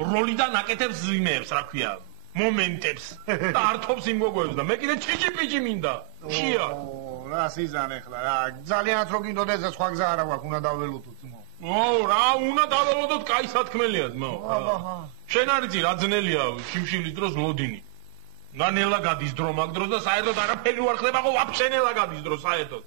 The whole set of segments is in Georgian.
როლიდან აკეთებს ზიმებს, რა ქვია, მომენტებს და ართობს იმ გოგოებს და მე კიდე ჩიჭი-პიჭი მინდა. შია. რა სიზან ახლა, რა ძალიანაც რო გინდოდეს ეს სხვა გზა არა გვაქვს, უნდა დაველოდოთ ძმო. რა უნდა დაველოდოთ, კაი სათქმელია ძმო. შენ არ იცი რა ძნელია შიმშილის დროს ლოდინი. ნანელა გადის დრო მაგ დროს და საერთოდ არაფერი არ ხდება, ხო ვაფშენელა გადის დრო საერთოდ.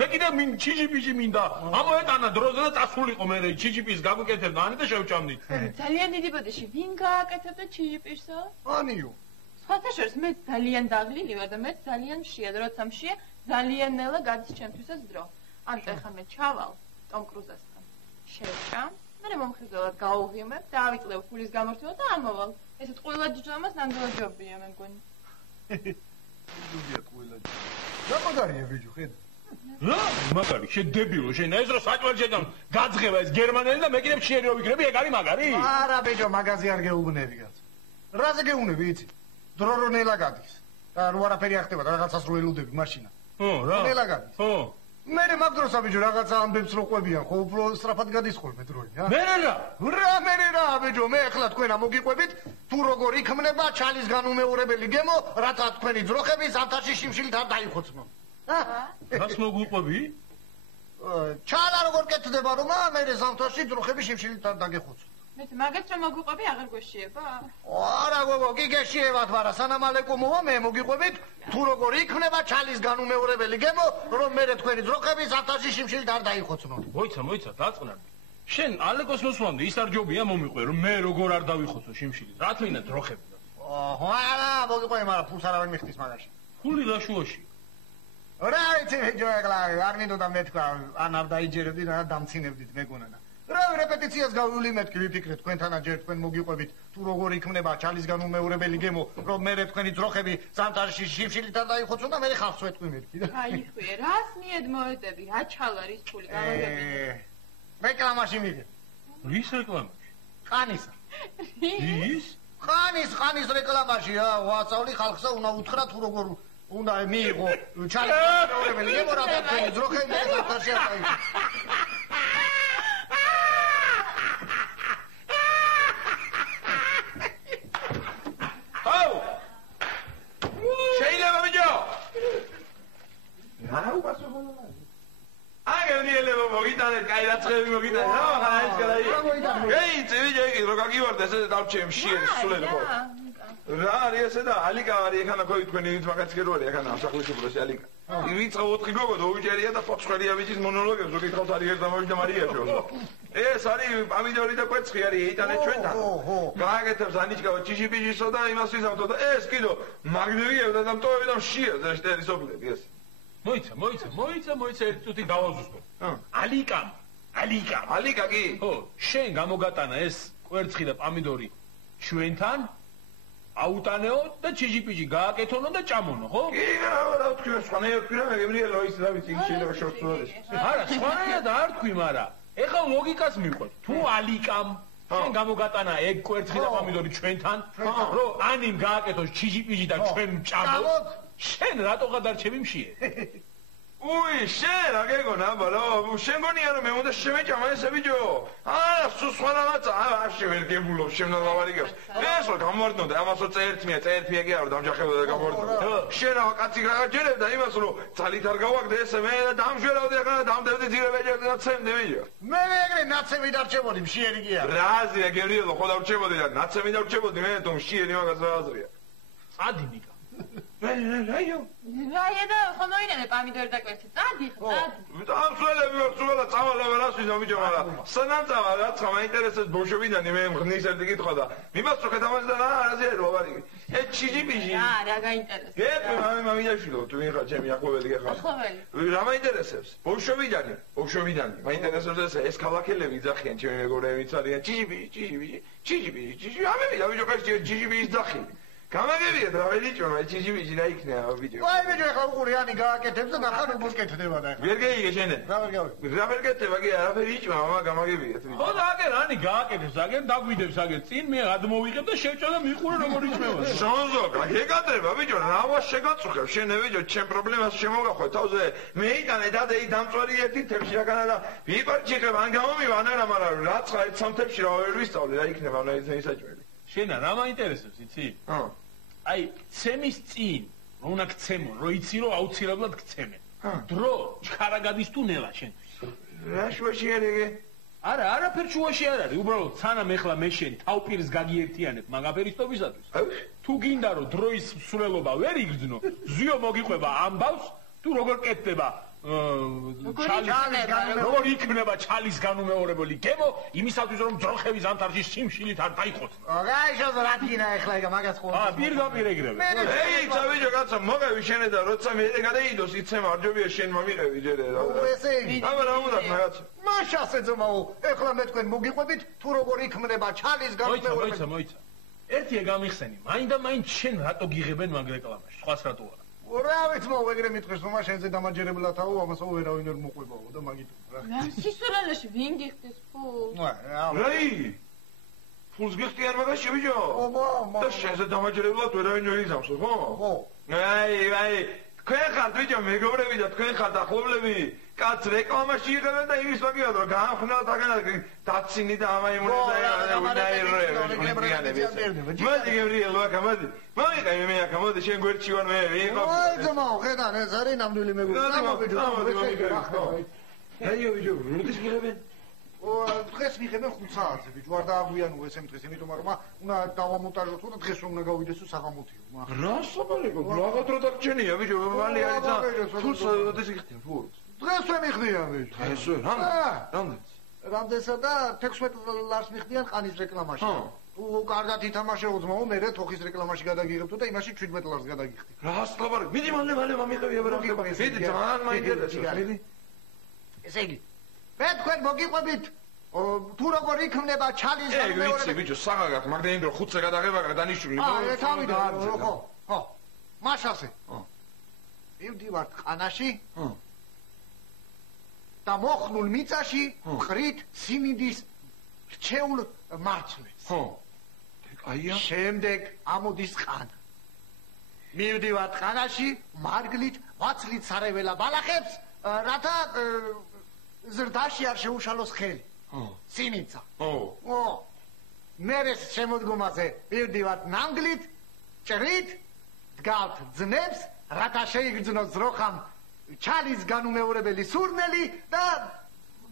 მე კიდე ჩიჭი-პიჭი მინდა. ამოეტანა დროზე და წასულიყო მე ჩიჭი-პიჭის გაგვიკეთებდა ანი და შევჭამდით. ძალიან დიდი ბოდიში, ვინ გააკეთებდა ჩიჭი-პიჭსო? ანიო. სხვათა შორის მე ძალიან დაღლილი ვარ და მე ძალიან მშია, როცა მშია, ძალიან ნელა გადის ჩემთვისაც დრო. ანტო ეხლა მე ჩავალ ტომ კრუზასთან. შევჭამ, მე მომხიბლად გავუღიმებ და ავიკლებ ფულის გამორთვა და ამოვალ. ესეთ ყველა ჯამას ნამდვილად ჯობია მე მგონი. ჯობია ყველა. რა მაგარია ბიჭო, ხედა. რა? მაგარი, შენ დებილო, შენ ეს რო საჭვალ შედამ გაძღება ეს გერმანელი და მე კიდე მშიერი რო ვიქნები, ეგ არის მაგარი? არა ბიჭო, მაგაზე არ გეუბნები კაცო. რაზე გეუბნები იცი? დრო რო ნელა გადის. და რო არაფერი არ ხდება და რაღაცას რო ელოდები მაშინა. რა? ნელა გადის. მე მაგ დროს ბიჭო რაღაცა ამბებს რო ყვებიან, ხო უფრო სწრაფად გადის ხოლმე დროი, რა? მე რა ბიჭო, მე ახლა თქვენა მოგიყვებით, თუ როგორ იქმნება ჩალის განუმეორებელი გემო, რათა თქვენი ძროხები ზამთარში შიმშილით არ დაიხოცნო. რას მოგვიყვები? ჩალა როგორ კეთდება რომ მე ზამთარში ძროხები შიმშილით არ დაგეხოცნო. მე მაგაც რომ მოგვიყვები აღარ გვეშიება? არა გოგო, კი გეშიებათ, მაგრამ სანამ ალეკო მოვა მე მოგიყვებით, თუ როგორ იქმნება ჩალის განუმეორებელი გემო, რომ მე თქვენი ძროხები ზამთარში შიმშილით არ დაიხოცნო. მოიცა, დაწყნარდი. შენ ალეკოს მოსვლამდე ის არ ჯობია მომიყვე, რომ მე როგორ არ დავიხოცო შიმშილით. რა თქმა დროხები. არა, მოგიყვე, მაგრამ ფულს არავინ მიხდის მაგაში. ფული ლაშუაში. რა იცი ბიჭო, ეგლა არ მინდოდა მეთქვა, ან არ დაიჯერებდი და დამცინებდით მეგონა და რა რეპეტიციას გავული მეთქი, ვიფიქრეთ თქვენთანაც ჯერ თქვენ მოგიყვებით, თუ როგორ იქმნება ჩალის განუმეორებელი გემო, რომ მე თქვენი ძროხები ზამთარში შიმშილით არ დაიხოცონ და მე ხალხს ვეთქვი მეთქი და აიხვია, რას მიედ მოედები, რა ჩალარის ფული გამოგები. რეკლამაში მიდე. ვის რეკლამაში? ხანისა. ვის? ხანის რეკლამაში, ვასწავლი ხალხსა უნდა უთხრა თუ როგორ უნდა მიიღო ჩალის განუმეორებელი გემო, რათა თქვენი ძროხები ზამთარში არ დაიხოცონ. შეიძლება ბიჭო? რა უპასუხო? აგერნიელო მოგიტანეთ, კაი რაცხები მოგიტანეთ. რა ხარ ის კაი? ეი, წევიჯე, რო გაგივარდა ესე დავჩემ შიერი სულელი ხო? რა არის ესე და ალიკა არის ეხანა ხო თქვენი მაგაც გეროალი ეხანა სახლის ალიკა. ვიწყო 4 გოგო და უჯერია და პოცხერია ბიჭის მონოლოგებს რო გითხავთ არის ერთ დამოვიდა მარიაშო. ეს არის პამიდორი და კვეცხი არის იტანეთ ჩვენთან. გააკეთებს ანიჩკაო ჩიჟიბიჟისო და იმას ვიზავთო და ეს კიდო მაგნევიებდა და მტოვები და მშიას და შტერი სოფლები ეს. მოიცა ერთ წუთი დავაზუსტო. ალიკა კი? ხო, შენ გამოგატანა ეს კვერცხი და პამიდორი ჩვენთან აუტანეო და ჩიჟიპიჟი გააკეთონო და ჭამონო, ხო? კი, რა თქვი, სხვანაირად თქვი რა, მეგებრიელო ის რა ვიცი, შეიძლება შორცუადეს. არა, სხვანაირად არ თქვი, მაგრამ ეხლა ლოგიკას მიყვეთ. თუ ალიკამ შენ გამოგატანა ეგ კვერცხი და პამიდორი ჩვენთან, რომ ანიმ გააკეთოს ჩიჟიპიჟი და ჩვენ ჭამოთ, შენ რატო გადარჩები მშიე? უი, შენ რა გეგონა, ბალო, შენ გონია რომ მე უნდა შემეჭამა ესე ბიჭო? არა, სულ სხვა რაღაცა, არ შევერგებულობ, შემნა დავარიგებს. ეს რა გამოვარდნოდა, ამასო წერტმია კი არა, დამჯახებოდა და გამოვარდნოდა. შენ რა კაცი გააჯერებდა იმას რომ ძალით არ გავაგდე ესე მე და დამშვერავდი ახლა და დამდებდი ძირებეჯერდი და ცემდი ბიჭო. მე ეგრე ნაცემი დარჩებოდი, მშიერი კი არა. რა აზრია გერიელო, ხო დარჩებოდი და ნაცემი დარჩებოდი მე თუ მშიერი მაგას რა აზრია? წადინიკა. რაიო და ხომოინე პამიდორი და კვერცხი წადი. დამსვლელები ვარ სულა წავალა რას ვიზა ბიჭო, მაგრამ სანამ წავალ რაც მაინტერესებს ბოშოვიდანი მე ღნის ერთი კითხვა და მიმასწრე თამაში და რა არაზია ლავარიგი. ეს ჩიჯიბიჟი. რა გაინტერესებს? ე მამიდაშვილო, თუ ვინ ხარ ჩემი აყვეველი გეხარ? აყვეველი. რა მაინტერესებს? ბოშოვიდანი მაინტერესებს ეს ქალაქელები იძახიან ჩემი მეგობრებიც არიან ჩიჯიბიჟი. ამები და ბიჭო ეს ჩიჯიბიჟის ძახი. გამაგებიათ რა ველიჭო, მე ჩიჟიბიჟი რა იქნება ბიჭო. ვაი ბიჭო, ახლა უყურიანი გააკეთებს და ნახარ როგორ კეთდება და ახლა. ვერ გეიგე შენ. რა ვერ გავიგე. რა ვერ კეთდება კი არაფერი იჭმა, მამა გამაგებიათ ბიჭო. ხო და აკე რა კანი გააკეთებს აგერ დაგვიდებს აგერ წინ მე გადმოვიღებ და შევჭა და მიყურე როგორ იჭმევა. შონზო, გაგეკადრება ბიჭო, რავა შეგაწუხებ შენ ბიჭო, ჩემ პრობლემას შემოგახვე თავზე. მე იტანე და დამწვარი ერთი თებში რაგანა და ვიპარჩიხებ ან გამომივა ან არა, რაცხა ერთ სამ თებში რა ვერ ვისწავლე, რა იქნება რა ისაჭველი. შენა რა მაინტერესებს იცი? აი, ცემის წინ, რომ უნდა გცემო, რომ იცი რომ აუცილებლად გცემე. დრო ჩქარა გადის თუ ნელა შენთვის. რა შუაში არიგე? არა, არაფერ შუაში არ არის, უბრალოდ სანამ ეხლა მე შენ თავპირს გაგიერთიანებ მაგაფერისტობისათვის. თუ გინდა რომ დროის მსვლელობა ვერ იგრძნო, ზიო მოგიყვება ამბავს, თუ როგორ კეთდება როგორ იქნება ჩალის განუმეორებელი გემო, იმისათვის რომ ძროხები ზამთარში შიმშილით არ დაიხოცნო. გაიშო რა თქინა ეხლა ეგ მაგას ხო. პირდაპირ ეგრევე. ეი, წავიჯო კაცო, მოგევი შენ და როცა მე გადაიდოს იცემ არჯობია შენ მომიყევი ჯერ და. ესე იგი. აბა რა უნდა მაგაც. მაშასე ძმაო, ეხლა მე თქვენ მოგიყვებით თუ როგორ იქმნება ჩალის განუმეორებელი. მოიცა. ერთია გამიხსენი, მაინდა-მაინც შენ რატო გიღებენ მაგ რეკლამაში, სხვას რატო არა. რავით მო ეგრე მითხეს რომ შენზე დამაჯერებლათაო, ამასო ვერავინ ვერ მოყვებაო და მაგით. რა სისულელეში ვინ გიხდის ფულს? რაი? ფულს გიხდი არ მაგაში ბიჭო? და შენზე დამაჯერებლად ვერავინ ვერ იზამს, ხო? ხო. აი, თქვენ ხართ ბიჭო მეგობრები და თქვენ ხართ ახლობლები. კაც რეკლამაში იღებენ და იმის მაგიად რომ გაახვნათ აგანა დაცინი და ამაიმუნე და მოდი გებრიელ ვაკა მოდი მომიყავი მე აქ მოდი შენ გვერდში ვარ მე ვიყო აი ძმაო ხედან ეს არის ნამდვილი მეგობრები აიო ბიჭო როდის გიღებენ დღეს მიღებენ 5 საათზე ბიჭო არ დააგვიანო ესემ დღეს იმიტომ რომ უნდა დავამონტაჟოთ და დღეს რომ უნდა გავიდესო საღამოთიო რა საბარეკო რაღაც რო დაგჭენია ბიჭო მალე არის და ფულს როდის გიხდიან ფულს დღეს ვერ მიხდიან ბიჭო დღეს ვერ რამდენსა და 16 ლარს მიხდიან ყანის რეკლამაში თუ კარგად ითამაშეო ძმაო მე თოხის რეკლამაში გადაგიღებთო და იმაში 17 ლარს გადაგიხდი რა საბარეკო მიდი მალე მომიყევი აბა მიდი ძალიან მაინტერესებს მიდი ესე იგი მე თქვენ მოგიყვებით თუ როგორ იქმნება ჩალის განმეორებელი ვიცი ბიჭო საღაგად მაგდენი დრო 5-ზე გადაღება დანიშნული ხო მაშასე მივდივართ ყანაში და მოხნულ მიწაში ყრით სიმინდის რჩეულ მარცვლებს ხო აია შემდეგ ამოდის ყანა მივდივართ ყანაში მარგლით ვაცლით სარეველა ბალახებს რათა ზრდაში არ შეუშალოს ხელი სიმინცა მერეს შემოდგომაზე მივდივართ ნანგლით ჭრით დგავთ ძნებს რათა შეიგრძნოს ძროხამ ჩალის განუმეორებელი სურნელი და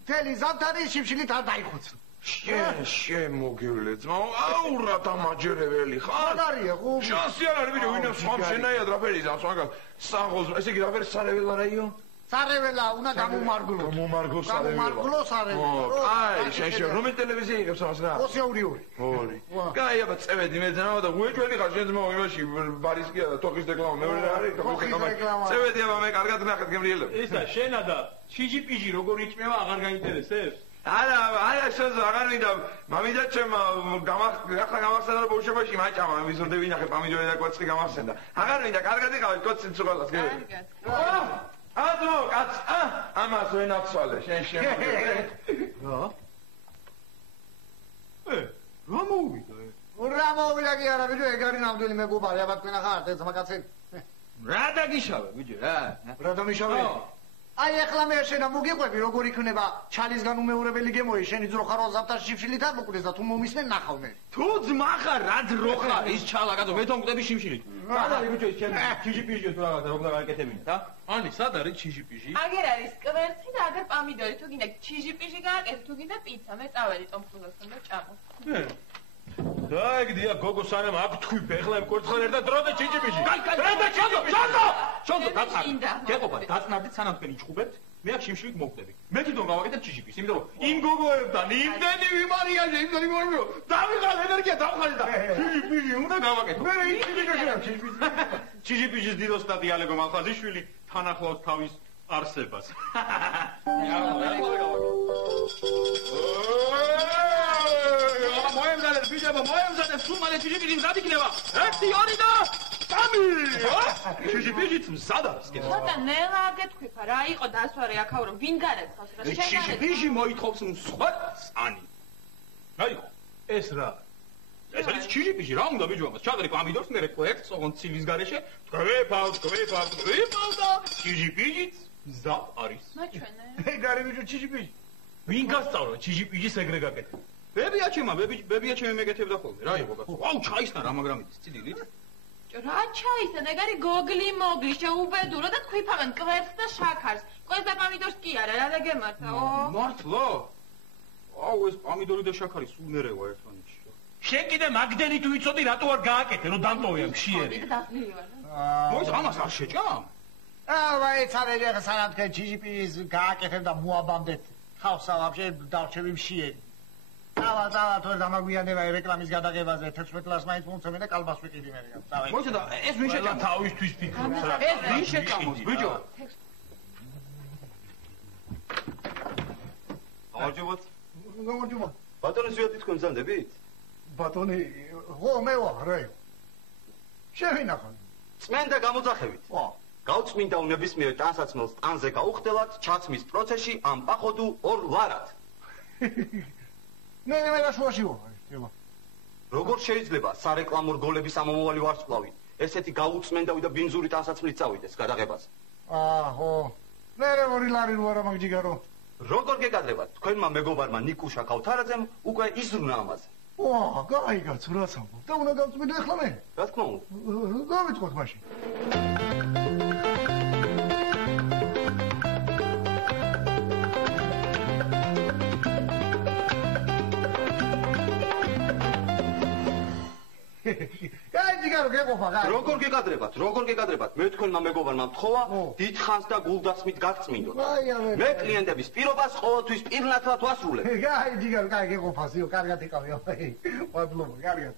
მთელი ზამთარი შიმშილით არ დაიხოცნო შენ მოგევლე ძმაო აუ რა დამაჯერებელი ხარ არია ხო შანსი არ არის ბიჭო ვინმე სხვა შენაიად რაფერი ზამს მაგას საღოს ესე იგი რაფერი სარეველა რაიო სარეველა უნდა გამომარგლო სარეველა აი შენ რომელი ტელევიზია იღებს ამას რა 202 კაი აბა წევედი მე ძმაო და უეჭველი ხარ შენ ძმაო იმაში ბარისკია და თოხის რეკლამა მეორე რა არის თოხის რეკლამა წევედი აბა მე კარგად ნახეთ გემრიელო ისა შენა და ჩიჯი-პიჯი როგორ იჭმევა აღარ გაინტერესებს არა შენ აღარ მინდა მამიდა ჩემ ახლა გამახსენდა რომ ბავშვობაში მაჭამა ვიზრდები ნახე პამიჯორი და კვეცხი გამახსენდა აღარ მინდა კარგად იყავით კოცი ცუღალას გები აზო კაც ამას ვერ ნაცვალე შენ რა რა მოვიდა კი არა ბიჭო ეგ არის ნამდვილი მეგობარი აბა თქვენ ახართ ეს მაგაცი რა დაგიშავე ბიჭო რა დამიშავე აი ახლა მე შენა მოგიყვები როგორ იქნება ჩალის განუმეორებელი გემოი შენი ძროხა რო ზამთარში შიმშილით არ მოკვდეს და თუ მომისმენ ნახავ მე თუ ძმა ხარ რა ძროხა ის ჩალა კაცო მე თონკვდები შიმშილით სად არის ბიჭო ეს ჩემი ჩიჯი-პიჯი თუ რაღაცა როგორ გავაკეთებინათ ანი სად არის ჩიჯი-პიჯი აგერ არის კვერცხი და აგერ პამიდორი თუ გინდა ჩიჯი-პიჯი გააკეთე თუ გინდა პიცა მე წავედი ტომფრუზასთან და ჭამო დაიგდია გოგო სანამ აქ თქვი ეხლა იმ კორცხალ ერთად დრო და ჩიჯი-პიჯი ჩონდო გეყობა დაწნარდით სანამ თქვენ იჭხუბებთ მე აქ შიმშილით მოვკვდები მე თვითონ გავაკეთებ ჩიჯი-პიჯს იმიტომ რომ იმ გოგოებთან იმდენი ვიმარიანე იმდენი მოვიო დავიღალ ენერგია დავხალე და ჩიჯი-პიჯი უნდა გავაკეთო მე ჩიჯი-პიჯის დიდოსტატი ალეგო მალხაზიშვილი თან ახლავს თავის არსებას მოემზადეთ ბიჭებო მოემზადეთ სულ მალე ჩიჯი-პიჯი მზად იქნება 1 2 და 3 ჩიჯი-პიჯიც მზად არის კიდე ცოტა ნელა გეთქვიფა რა იყო დასვარე აქაურო ვინ განაცხავს რა შენ ჩიჯი-პიჯი მოითხოვს მსხვერპლს ანი ეს რა? ეს არის ჩიჟიპიჟი, რა უნდა ბიჭო ამას? ჩაგრი პამიდორს მე რეკვერტს, ოღონდ ცილის გარეშე, twefავ და ჩიჟიპიჟიც მზა არის. მაჩვენე. ეგ არის ბიჭო ჩიჟიპიჟი. ვინ გასწავლა ჩიჟიპიჟის ეგრე გაკეთება? ბებია ჩემი მეკეთებდა ხოლმე, რა იყო კაცო? აუ, ჩაისნა რა მაგრამით წილით. რა ჩაისნა, ეგ არის გოგლი მოგლი, შეუბედურო და თქვიფავენ კვერცხს და შაქარს. კვერცხს და პამიდორს კი არა, რა დაგემართა? მართლა? აუ, ეს პამიდორი და შაქარი სულ მერევა ერთმანეთში. შენ კიდე მაგდენით ვიცოდი რატო არ გააკეთე, რომ დამტოვია მშიერი. დაღლილი ვარ. მოიცა ამას არ შეჭამ? ვაიცარები ახლა სანამ თქვენ ჩიჟიპიჟის გააკეთებ და მოაბამდეთ ხავსა ვაფშე დავჩები მშიერი. წავალ თორე დამაგვიანება რეკლამის გადაღებაზე 11 ლარს მაინც მომცემენ და კალბას ვიყიდი მე. მოიცა და ეს ვინ შეჭამ? თავისთვის ფიქრობს რა. ეს ვინ შეჭამოს, ბიჭო? გამარჯობათ. გამარჯობა. ბატონი ზვიათი თქვენ ზანდებით? ბატონი, ხო მე ვარ, რა. შევინახავ. წმენდა გამოძახებით. გავწმინდა ნებისმიერ ტანსაცმელს ტანზე გაუხდელად, ჩაცმის პროცესში ამ პახოდუ 2 ლარად. მე შუაში ვარ, ეხლა. როგორ შეიძლება სარეკლამო რგოლების ამომავალი ვარსკვლავი ესეთი გაუწმენდავი და ბინზური ტანსაცმლით წავიდეს გადაღებაზე? ხო. მე 2 ლარი რო არა მაგჯიგარო. როგორ გეკადრებათ? თქვენმა მეგობარმა ნიკუშა ქავთარაძემ უკვე იზრუნა ამაზე. გაიგაც რას ამბობ. და უნდა გავწმინდო ახლა მე? რა თქმა უნდა. გავიწყოთ მაშინ. გაიგარო გეყოფა, გაიგო. როგორ გეკადრებათ? მე თქვენმა მეგობარმა მთხოვა დიდხანს და გულდასმით გაგწმინდოთ. მე კლიენტების პირობას ყოველთვის პირნათლად ვასრულებ. გაიგარო, გეყოფა, ზიო, კარგად იყავი. მადლობა, კარგად.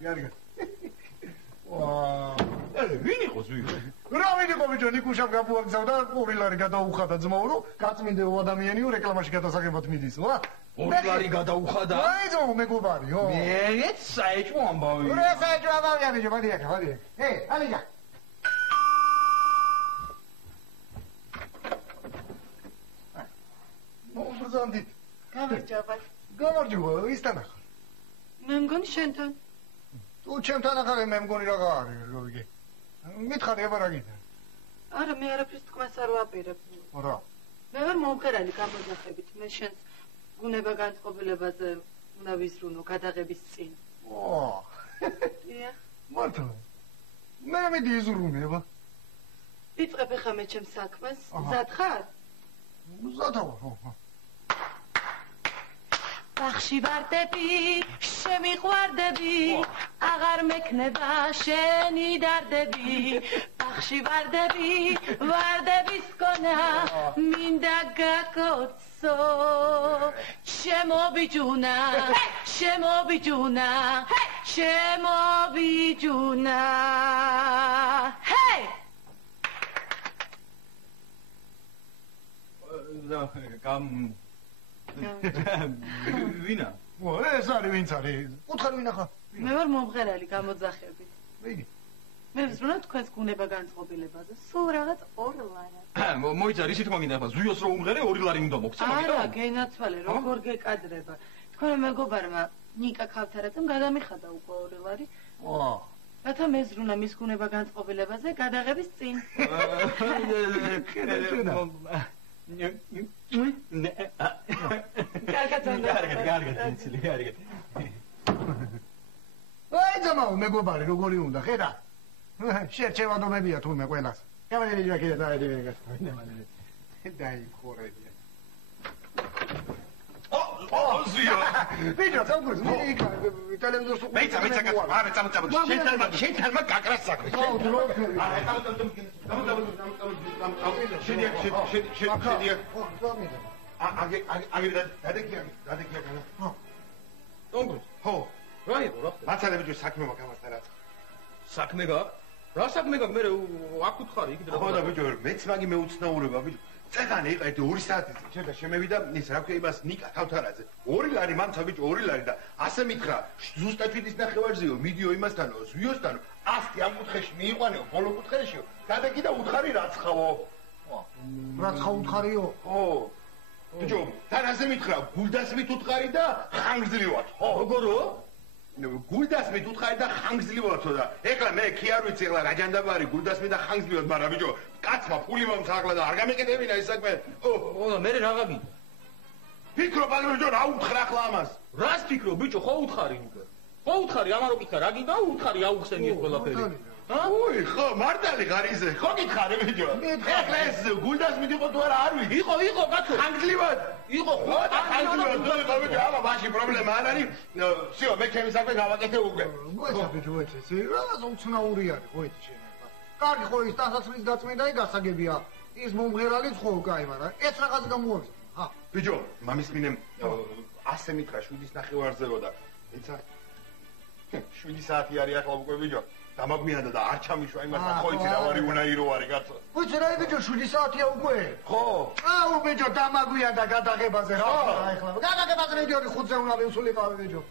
ვინ იყო ზვიგო? რა ვინ იყო ბიჭო, ნიკუშამ გაფუაგზავდა 2 ლარი გადაუხადა ძმაო, რომ გაწმინდეო ადამიანიო რეკლამაში გადასაღებად მიდის, ვა? 2 ლარი გადაუხადა? აიძო მეგობარი, ხო. მე საეჭვო ამბავი. რა საეჭვო ამბავი, ბიჭო, მოდი. ალიგა. მოგზანდით. გამარჯობა, ისთან ახალ. მე მგონი შენთან. თუ ჩემთან ახალ მე მგონი რა არის, როიგი. მითხარი აბა რა გინდა? არა, მე არაფერს თქვენს არ ვაპირებ. რა? მე ვარ მომღერალი გამოძახებით. მე შენს გუნება განწყობილებაზე უნდა ვიზრუნო გადაღების წინ. მართლა. მე მედი იზრუნება. ვიწყებ ახლა მე ჩემს საქმეს. მზად ხარ? მზადა ვარ, ხო. ბახში ვარდები, შემიყვარდები, აღარ მექნება შენი დარდები. ბახში ვარდები, ვარდების გონა, მინდა გაკოცო. შემობიჯუნა. ჰეი! ვინა? ეს არის ვინც არის? უთხარ ვინ ახლა? მე ვარ მომღერალი გამოძახებით. ვიგი? მე ვზრუნავ თქვენს გუნება განწყობილებაზე. სულ რაღაც 2 ლარა. მოიცა რითი თქმა გინდა ახლა ზვიოს რო უმღერე 2 ლარი უნდა მოგცა მაგიტო? არა, გენაცვალე, როგორ გეკადრება. თქვენ მეგობარმა ნიკა ქავთარაძემ გადამიხადა უკვე 2 ლარი. რათა მეზრუნა მის გუნება განწყობილებაზე გადაღების წინ. კარგად. აი ძმაო, მეგობარი როგორი უნდა, ხედა? შერჩევადობებია თურმე ყველას. გამარჯობა კიდე დაიდგინე. დაიხორებია. ზიო. ბიჭო, სამგურს მე იქ ტელევიზორს უკვე მეცა არა წამოწამო. შენთან გაკრას საქმე. შედია. გადაგია. ტონგრუს. ხო. რა იყო რა? მაცალები საქმე მაგამასთან რა. საქმე გაქვს? რა საქმე გაქვს? მე აქ უთხარი იქ ხო და ბიჭო, მეც მაგი მეუცნაურება ბიჭო. წეგანი იყადი 2 საათი ჩემთან შემევიდა ის რა ქვია იმას ნიკა ქავთარაძე 2 ლარი მამცა ბიჭო 2 ლარი და ასე მითხრა ზუსტად თვითის ნახევარზეო მიდიო იმასთანო ზვიოსთანო ასეთი ამ კუთხეში მიიყვანეო ბოლო კუთხეშიო გადაგი და უთხარი რაცხავო რაცხა უთხარიო ხო ბიჭო თან ასე მითხრა გულდასმით უთხარი და ხანგრძლივად ხო როგორო გულდასმით უთხარი და ხანგრძლივათო და ეხლა მე კი არ ვიცი ეხლა რა ჯანდაბარი გულდასმით და ხანგრძლივად, მაგრამ ბიჭო, კაცმა ფული მომთახლა და არ გამეკეთებინა ეს საქმე. ო, მე რა გაგინდა? ფიქრობ აგრე ბიჭო, რა უთხრა ახლა ამას? რას ფიქრობ, ბიჭო, ხო უთხარი უკვე. ხო უთხარი, ამარო კითხა, რა გინდა? უთხარი, აუხსენი ეს ყველაფერი. უი, ხო, მართალი ხარ ისე. ხო გითხარი ბიჭო. ეხლა ეს გულდასმით იყო თუ არა არ ვიცი. იყო, კაცო. ხანგრძლივად. იყო, ხო, ხანგრძლივად. ხო, ბიჭო, აბა მაშინ პრობლემა არ არის. всё, მე ჩემი საქმე გავაკეთე უკვე. მოეცა ბიჭო, მოეცა. რაღაც უცნაური არის, ხო იცი შენ ახლა. კარგი ხო ის დასაცმლის გაწმენდა და გასაგებია. ის მომღერალიც ხო კაი, მაგრამ ეს რაღაც გამოაქვს. ხა. ბიჭო, მამის მინემ 100 მითხრა 7-ის ნახევარზეო და ეცა 7 საათი არის ახლა უკვე ბიჭო. დამაგვიანდა და არ ჩამიშვა იმასთან ხო იცი რა ვარი უნაირო ვარი კაცო. ვიცი რა ბიჭო 7 საათია უკვე. ხო. აუ ბიჭო დამაგვიანდა გადაღებაზე რა ახლა. გადაღებაზე მიდიოდი 5-ზე უნდა ვისულიყავი ბიჭო.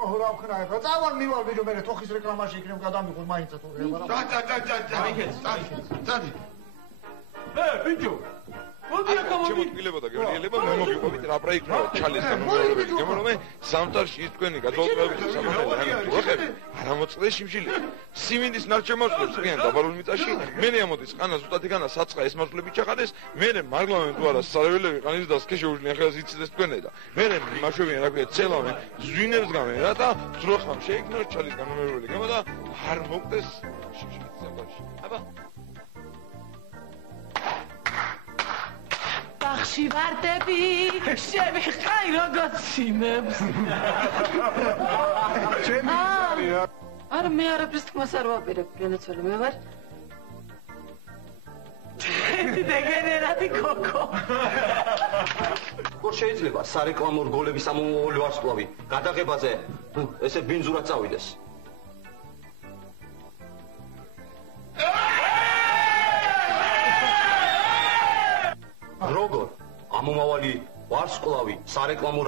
ოჰ რა ვქნა ახლა. წავალ მივალ ბიჭო მე თოხის რეკლამაში იქნებ გადამიყურ მაინცა თუ რა. წადი. ბიჭო. მოდი აქ მოდი. შემოწილებოდა გეორგიელება მე მოგიყვებით რა პროექტია ჩალის განმეორებელი. გემოვნე სამთარში ის თქვენი გადაუწყებების სამართალი ანუხები არ მოწყდეს შიმშილი. სიმინდის ნარჩემოსლებს ყიან დაბარულ მიწაში მენე ამოდის ყანა ზუტათიგანა საცხა ეს მასვლები ჩახადეს მენე მარგლავენ თუ არა სარეველები ყანის და სქეშეუჟნი ახლა იციდეს თქვენე და მენე მაშვებიან რა ქვია ცელავენ ზვინებს გამენ რა და ძროხამ შეიქმნოს ჩალის განმეორებელი გემო და არ მოკვდეს შიმშილი სამთარში. აბა ბახში ვარდები შემიხაი როგორც სიმებს ჩემი არია არა მე არაფერს თქმას არ ვაპირებ გენაცვალე მე ვარ დეგენერატი კოკო როგორ შეიძლება სარეკლამო რგოლების ამომავალი ვარსკვლავი გადაღებაზე ესე ბინძურად წავიდეს როგორ ამომავალი ვარსკვლავი სარეკლამო